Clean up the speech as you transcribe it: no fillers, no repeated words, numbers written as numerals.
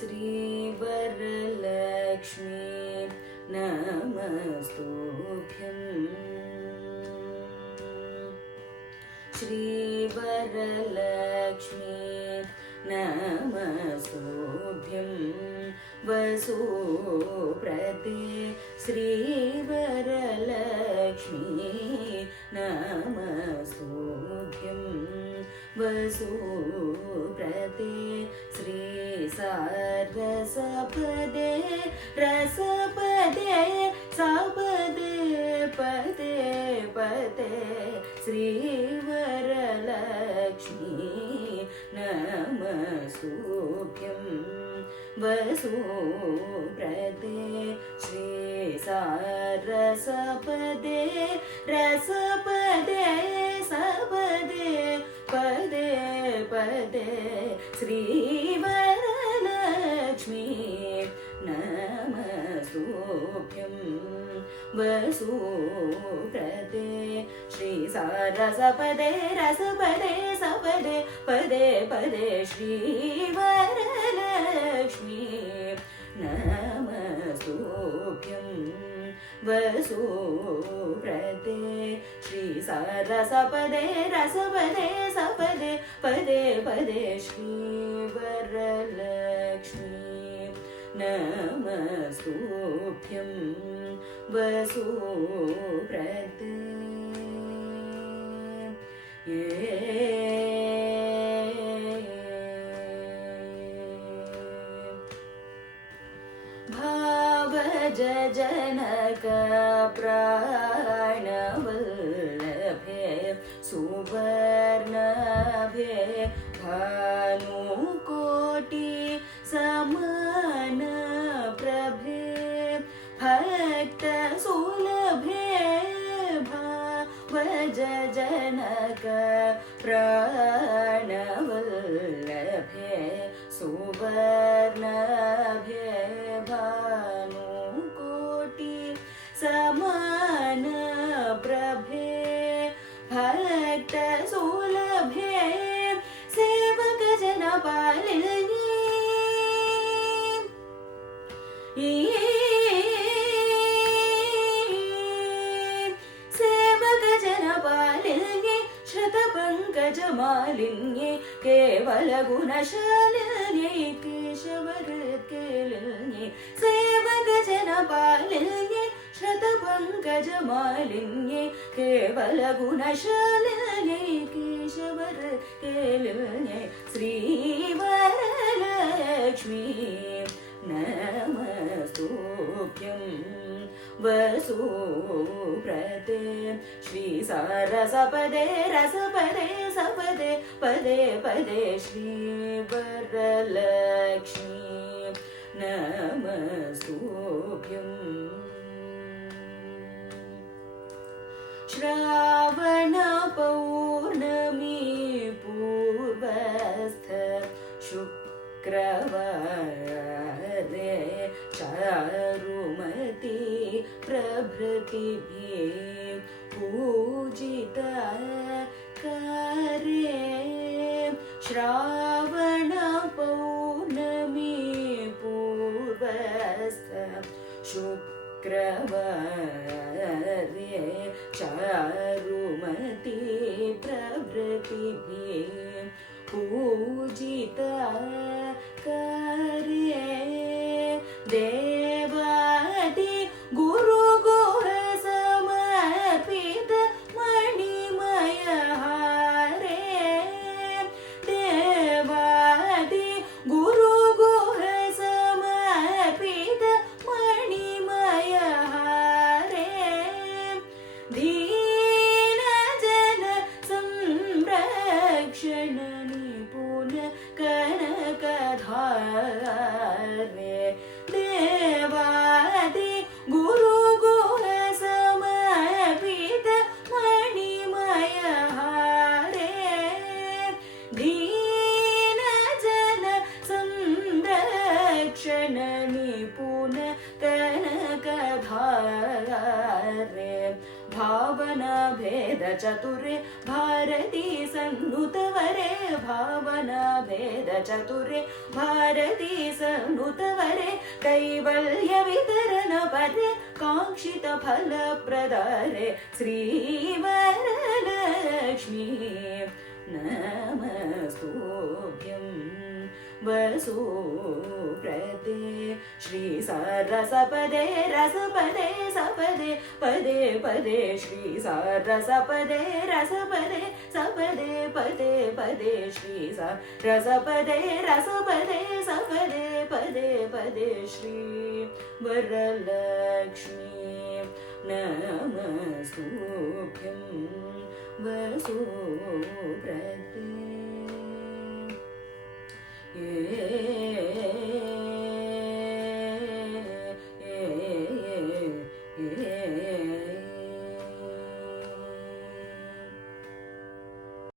श्रीवरलक्ष्मी नमस्तुभ्यं श्रीवरलक्ष्मी नमस्तुभ्यं वसुप्रदे श्रीवरलक्ष्मी नमस्तुभ्यं वसुप्रदे श्री सारसपदे रसपदे सपदे पदे पदे श्रीवरलक्ष्मी नमस्तुभ्यं वसुप्रदे श्री सारसपदे रसपदे सपदे पदे पदे श्रीवरलक्ष्मी नमस्तुभ्यं वसुप्रदे श्री सारसपदे रसपदे सपदे पदे पदे श्रीवरलक्ष्मी नमस्तुभ्यं वसुप्रदे श्री सारसपदे रसपदे सपदे पदे पदे श्रीवरलक्ष्मी नमस्तुभ्यं वसुप्रदे भावजनक प्राणवल्लभे सुवर्णभे भानुकोटि समान प्रभे भक्त सुलभे भावजनक प्राणवल्लभे सुवर्णभे भानुकोटि समान प्रभे भक्त सुलभे सेवक जन पालिनी सेवक जन पालिनी श्रुत पंकज मालिनी केवल गुणशालिनी केशवर केलिनी सेवक जन पालिनी श्रुत पंकज मालिनी केवल गुणशालिनी केशवर केलिनी श्रीवरलक्ष्मी नमस्तुभ्यं वसुप्रदे श्री सारसपदे रसपदे सपदे पदे पदे श्रीवरलक्ष्मी नमस्तुभ्यं श्रावण पौर्णमी पूर्वस्थ शुक्रवारे चारुमती प्रभृतिभिः पूजिता कार्ये श्रावण पौर्णमी पूर्वस्थ शुक्रवारे चारुमती प्रभृतिभिः पूजिता कार्ये देवादि गुरुगुह समर्पित मणिमय हारे देवादि गुरुगुह समर्पित मणिमय हारे दीन जन संरक्षण निपुण कनकधारे देवादि गुरुगुह समर्पित मणिमय हारे दीन जन संरक्षण निपुण कनकधारे भावना भेद चतुरे भारती सन्नुतवरे भावना भेद चतुरे भारती सन्नुतवरे कैवल्य वितरण पदे कांक्षित फल प्रदारे श्रीवरलक्ष्मी नमस्तुभ्यं वसुप्रदे श्री सरसपदे रसपदे सपदे पदे पदे श्री सरसपदे रसपदे सपदे पदे पदे श्री सरसपदे रसपदे सपदे पदे पदे श्री वरलक्ष्मी नमस्तुभ्यं वसुप्रदे।